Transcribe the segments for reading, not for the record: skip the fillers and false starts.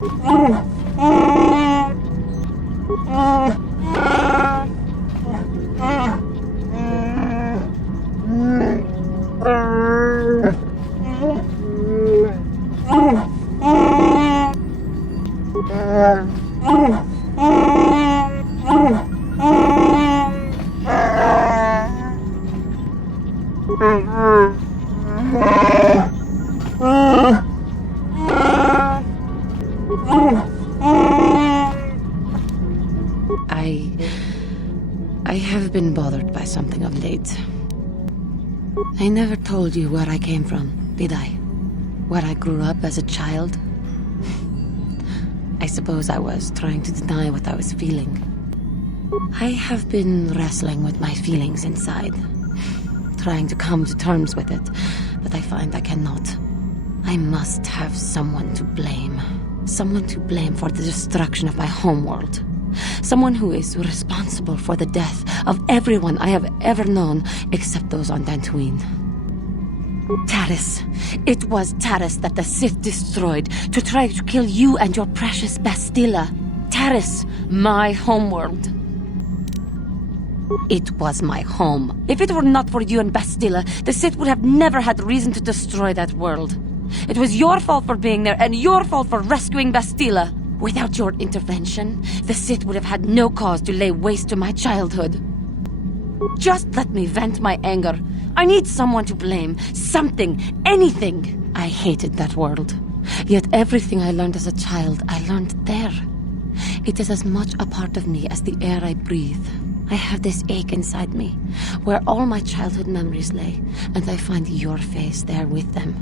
I have been bothered by something of late. I never told you where I came from, did I? Where I grew up as a child? I suppose I was trying to deny what I was feeling. I have been wrestling with my feelings inside, trying to come to terms with it, but I find I cannot. I must have someone to blame. Someone to blame for the destruction of my homeworld. Someone who is responsible for the death of everyone I have ever known, except those on Dantooine. Taris. It was Taris that the Sith destroyed to try to kill you and your precious Bastilla. Taris, my homeworld. It was my home. If it were not for you and Bastilla, the Sith would have never had reason to destroy that world. It was your fault for being there, and your fault for rescuing Bastilla. Without your intervention, the Sith would have had no cause to lay waste to my childhood. Just let me vent my anger. I need someone to blame. Something. Anything. I hated that world. Yet everything I learned as a child, I learned there. It is as much a part of me as the air I breathe. I have this ache inside me, where all my childhood memories lay, and I find your face there with them.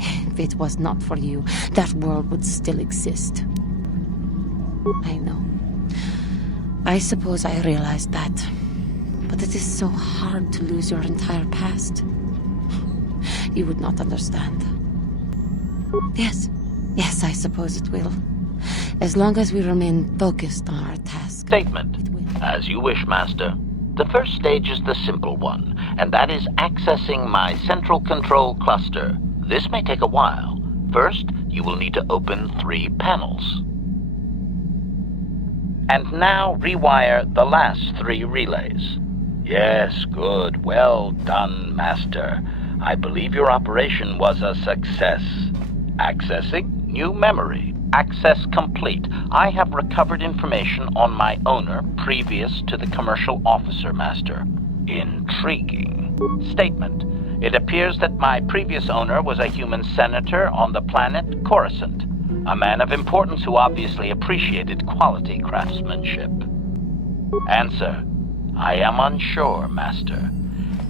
If it was not for you, that world would still exist. I know. I suppose I realized that. But it is so hard to lose your entire past. You would not understand. Yes, I suppose it will. As long as we remain focused on our task. Statement. As you wish, Master. The first stage is the simple one, and that is accessing my central control cluster. This may take a while. First, you will need to open 3 panels. And now rewire the last 3 relays. Yes, good. Well done, Master. I believe your operation was a success. Accessing new memory. Access complete. I have recovered information on my owner previous to the commercial officer, Master. Intriguing. Statement. It appears that my previous owner was a human senator on the planet Coruscant. A man of importance who obviously appreciated quality craftsmanship. Answer. I am unsure, Master.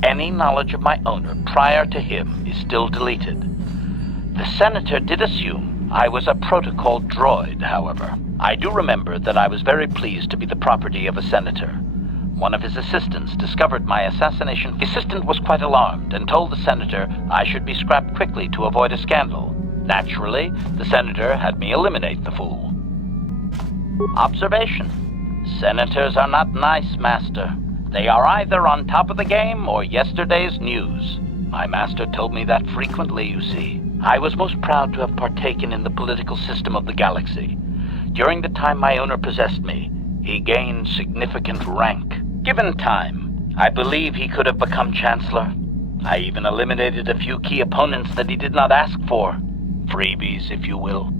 Any knowledge of my owner prior to him is still deleted. The senator did assume I was a protocol droid, however. I do remember that I was very pleased to be the property of a senator. One of his assistants discovered my assassination. The assistant was quite alarmed and told the senator I should be scrapped quickly to avoid a scandal. Naturally, the senator had me eliminate the fool. Observation. Senators are not nice, Master. They are either on top of the game or yesterday's news. My master told me that frequently, you see. I was most proud to have partaken in the political system of the galaxy. During the time my owner possessed me, he gained significant rank. Given time, I believe he could have become Chancellor. I even eliminated a few key opponents that he did not ask for. Freebies, if you will.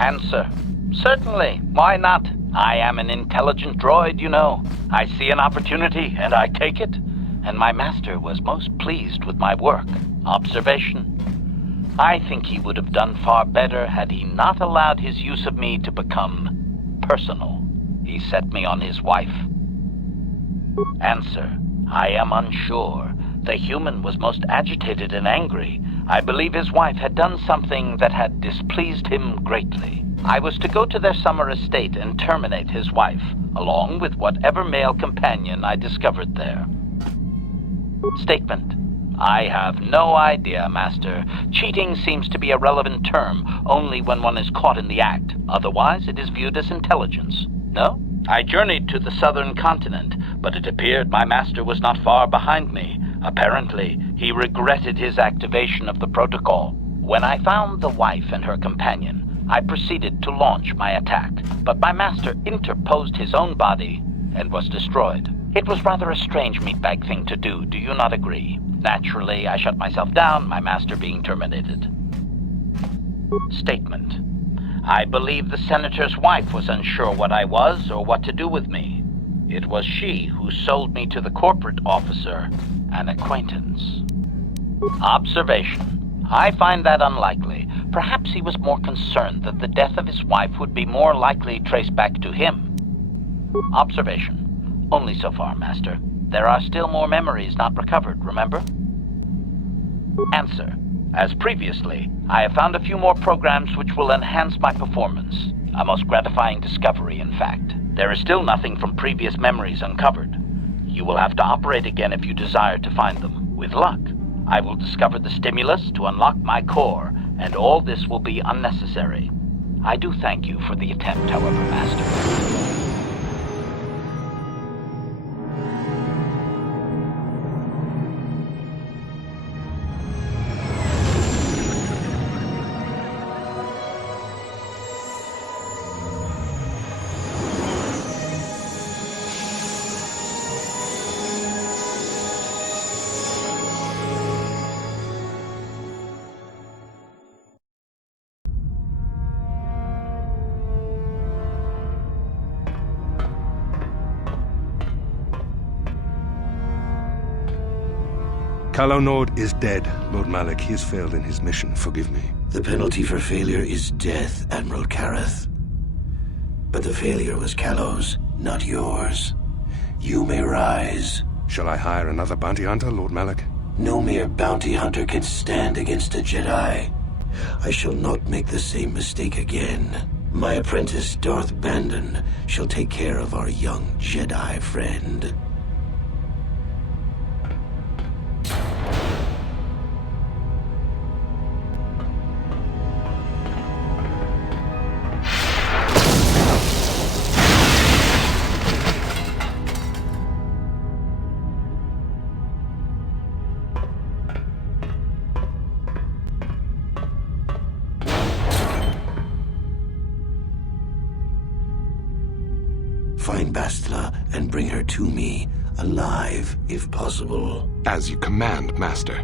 Answer. Certainly, why not? I am an intelligent droid, you know. I see an opportunity, and I take it. And my master was most pleased with my work. Observation. I think he would have done far better had he not allowed his use of me to become personal. He set me on his wife. Answer. I am unsure. The human was most agitated and angry. I believe his wife had done something that had displeased him greatly. I was to go to their summer estate and terminate his wife, along with whatever male companion I discovered there. Statement. I have no idea, Master. Cheating seems to be a relevant term only when one is caught in the act. Otherwise, it is viewed as intelligence. No? I journeyed to the southern continent, but it appeared my master was not far behind me. Apparently, he regretted his activation of the protocol. When I found the wife and her companion, I proceeded to launch my attack, but my master interposed his own body and was destroyed. It was rather a strange meatbag thing to do, do you not agree? Naturally, I shut myself down, my master being terminated. Statement. I believe the senator's wife was unsure what I was or what to do with me. It was she who sold me to the corporate officer, an acquaintance. Observation. I find that unlikely. Perhaps he was more concerned that the death of his wife would be more likely traced back to him. Observation. Only so far, Master. There are still more memories not recovered, remember? Answer. As previously, I have found a few more programs which will enhance my performance. A most gratifying discovery, in fact. There is still nothing from previous memories uncovered. You will have to operate again if you desire to find them. With luck, I will discover the stimulus to unlock my core, and all this will be unnecessary. I do thank you for the attempt, however, Master. Calo Nord is dead, Lord Malik. He has failed in his mission. Forgive me. The penalty for failure is death, Admiral Kareth. But the failure was Calo's, not yours. You may rise. Shall I hire another bounty hunter, Lord Malik? No mere bounty hunter can stand against a Jedi. I shall not make the same mistake again. My apprentice, Darth Bandon, shall take care of our young Jedi friend. Find Bastila and bring her to me, alive, if possible. As you command, Master.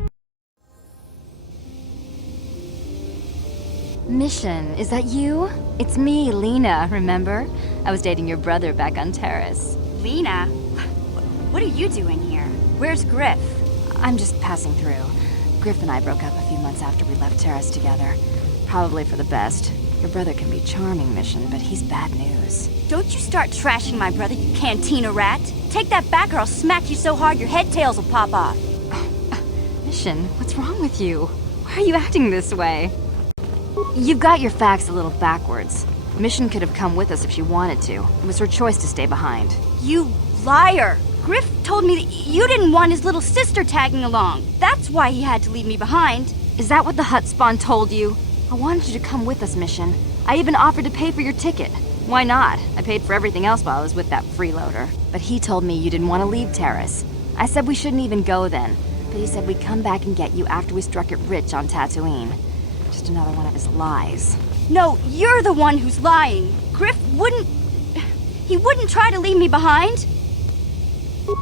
Mission, is that you? It's me, Lena, remember? I was dating your brother back on Terrace. Lena? What are you doing here? Where's Griff? I'm just passing through. Griff and I broke up a few months after we left Terrace together. Probably for the best. Your brother can be charming, Mission, but he's bad news. Don't you start trashing my brother, you cantina rat! Take that back or I'll smack you so hard your head tails will pop off! Mission, what's wrong with you? Why are you acting this way? You've got your facts a little backwards. Mission could have come with us if she wanted to. It was her choice to stay behind. You liar! Griff told me that you didn't want his little sister tagging along. That's why he had to leave me behind. Is that what the Hutt spawn told you? I wanted you to come with us, Mission. I even offered to pay for your ticket. Why not? I paid for everything else while I was with that freeloader. But he told me you didn't want to leave Terrace. I said we shouldn't even go then. But he said we'd come back and get you after we struck it rich on Dantooine. Just another one of his lies. No, you're the one who's lying. Griff wouldn't... He wouldn't try to leave me behind.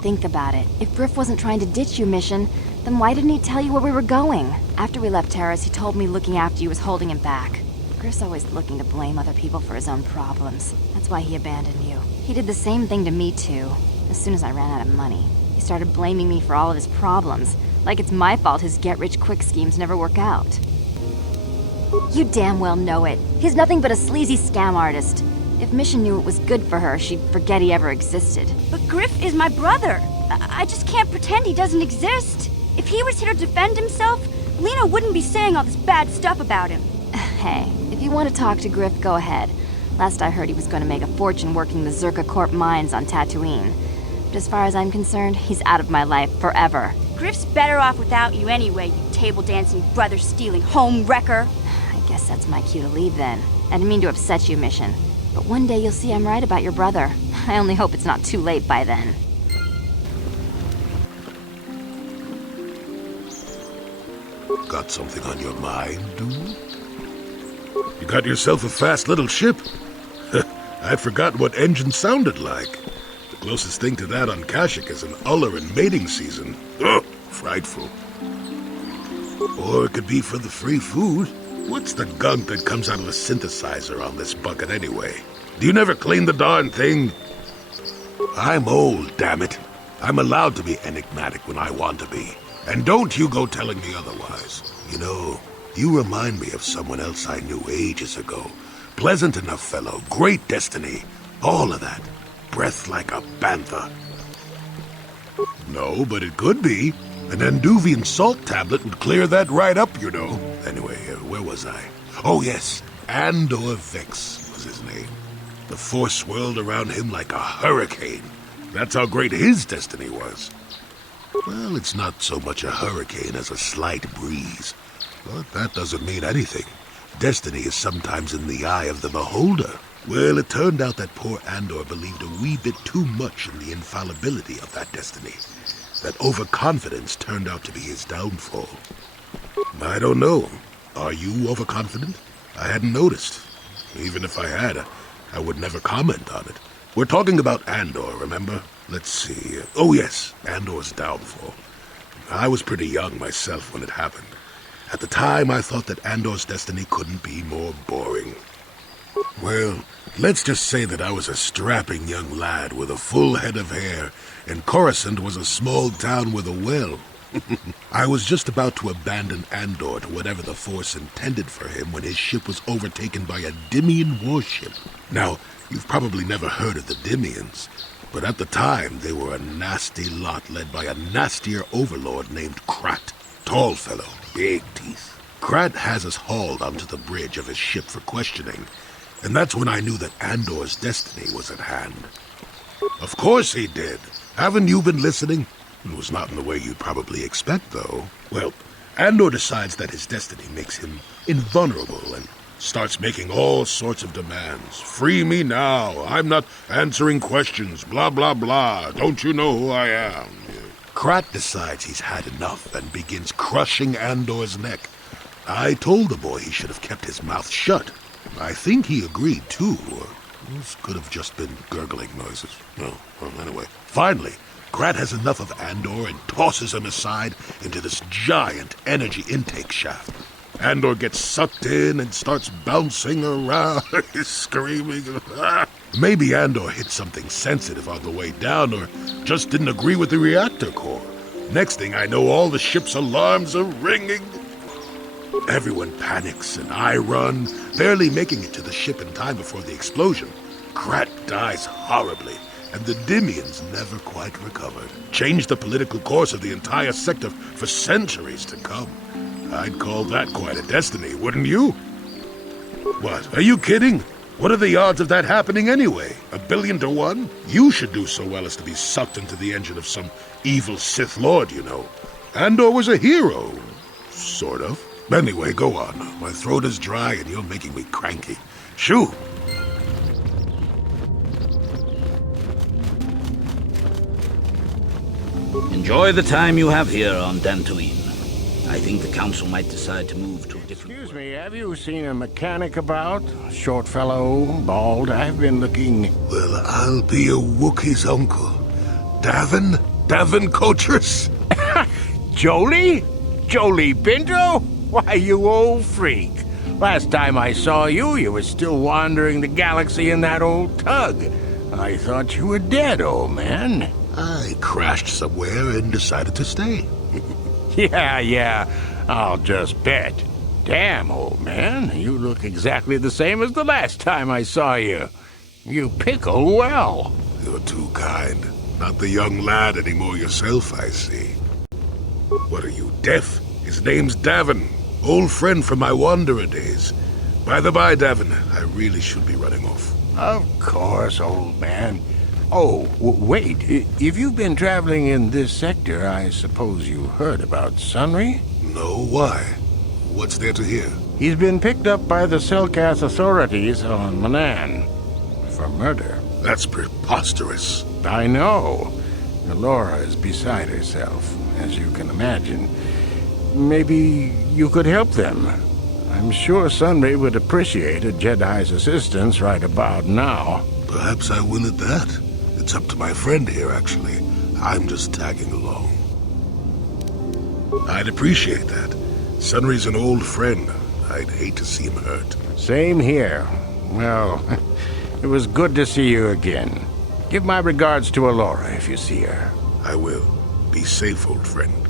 Think about it. If Griff wasn't trying to ditch you, Mission, then why didn't he tell you where we were going? After we left Terrace, he told me looking after you was holding him back. Griff's always looking to blame other people for his own problems. That's why he abandoned you. He did the same thing to me, too. As soon as I ran out of money, he started blaming me for all of his problems. Like it's my fault his get-rich-quick schemes never work out. You damn well know it. He's nothing but a sleazy scam artist. If Mission knew it was good for her, she'd forget he ever existed. But Griff is my brother. I just can't pretend he doesn't exist. If he was here to defend himself, Lena wouldn't be saying all this bad stuff about him. Hey, if you want to talk to Griff, go ahead. Last I heard he was going to make a fortune working the Czerka Corp mines on Dantooine. But as far as I'm concerned, he's out of my life forever. Griff's better off without you anyway, you table-dancing, brother-stealing home wrecker. I guess that's my cue to leave then. I didn't mean to upset you, Mission. But one day you'll see I'm right about your brother. I only hope it's not too late by then. Got something on your mind, dude? You got yourself a fast little ship. I'd forgotten what engine sounded like. The closest thing to that on Kashyyyk is an uller in mating season. Ugh, frightful. Or it could be for the free food. What's the gunk that comes out of a synthesizer on this bucket anyway? Do you never clean the darn thing? I'm old, damn it. I'm allowed to be enigmatic when I want to be. And don't you go telling me otherwise. You know, you remind me of someone else I knew ages ago. Pleasant enough fellow, great destiny, all of that. Breath like a bantha. No, but it could be. An Dantooine salt tablet would clear that right up, you know. Anyway, where was I? Oh yes, Andor Vex was his name. The force swirled around him like a hurricane. That's how great his destiny was. Well, it's not so much a hurricane as a slight breeze. But that doesn't mean anything. Destiny is sometimes in the eye of the beholder. Well, it turned out that poor Andor believed a wee bit too much in the infallibility of that destiny. That overconfidence turned out to be his downfall. I don't know. Are you overconfident? I hadn't noticed. Even if I had, I would never comment on it. We're talking about Andor, remember? Let's see. Oh yes, Andor's downfall. I was pretty young myself when it happened. At the time, I thought that Andor's destiny couldn't be more boring. Well, let's just say that I was a strapping young lad with a full head of hair, and Coruscant was a small town with a well. I was just about to abandon Andor to whatever the Force intended for him when his ship was overtaken by a Dimian warship. Now, you've probably never heard of the Dimians, but at the time they were a nasty lot led by a nastier overlord named Krat. Tall fellow, big teeth. Krat has us hauled onto the bridge of his ship for questioning, and that's when I knew that Andor's destiny was at hand. Of course he did. Haven't you been listening? It was not in the way you'd probably expect, though. Well, Andor decides that his destiny makes him invulnerable and starts making all sorts of demands. Free me now. I'm not answering questions. Blah, blah, blah. Don't you know who I am? Krat decides he's had enough and begins crushing Andor's neck. I told the boy he should have kept his mouth shut. I think he agreed, too, or this could have just been gurgling noises. Well, anyway. Finally, Krat has enough of Andor and tosses him aside into this giant energy intake shaft. Andor gets sucked in and starts bouncing around, screaming. Maybe Andor hit something sensitive on the way down or just didn't agree with the reactor core. Next thing I know, all the ship's alarms are ringing. Everyone panics and I run, barely making it to the ship in time before the explosion. Krat dies horribly, and the Dimians never quite recovered. Changed the political course of the entire sector for centuries to come. I'd call that quite a destiny, wouldn't you? What, are you kidding? What are the odds of that happening anyway? 1,000,000,000 to 1? You should do so well as to be sucked into the engine of some evil Sith Lord, you know. Andor was a hero. Sort of. Anyway, go on. My throat is dry and you're making me cranky. Shoo! Enjoy the time you have here on Dantooine. I think the council might decide to move to a different... Excuse me, have you seen a mechanic about? Short fellow, bald, I've been looking... Well, I'll be a Wookie's uncle. Davin Coatress? Jolie? Jolie Pinto? Why, you old freak. Last time I saw you, you were still wandering the galaxy in that old tug. I thought you were dead, old man. I crashed somewhere and decided to stay. Yeah, I'll just bet. Damn, old man, you look exactly the same as the last time I saw you. You pickle well. You're too kind. Not the young lad anymore yourself, I see. What are you, deaf? His name's Davin. Old friend from my Wanderer days. By the by, Davin, I really should be running off. Of course, old man. Oh, wait. If you've been traveling in this sector, I suppose you heard about Sunry? No, why? What's there to hear? He's been picked up by the Selkath authorities on Manan for murder. That's preposterous. I know. Laura is beside herself, as you can imagine. Maybe you could help them. I'm sure Sunray would appreciate a Jedi's assistance right about now. Perhaps I will at that. It's up to my friend here, actually. I'm just tagging along. I'd appreciate that. Sunry's an old friend. I'd hate to see him hurt. Same here. Well, it was good to see you again. Give my regards to Alora if you see her. I will. Be safe, old friend.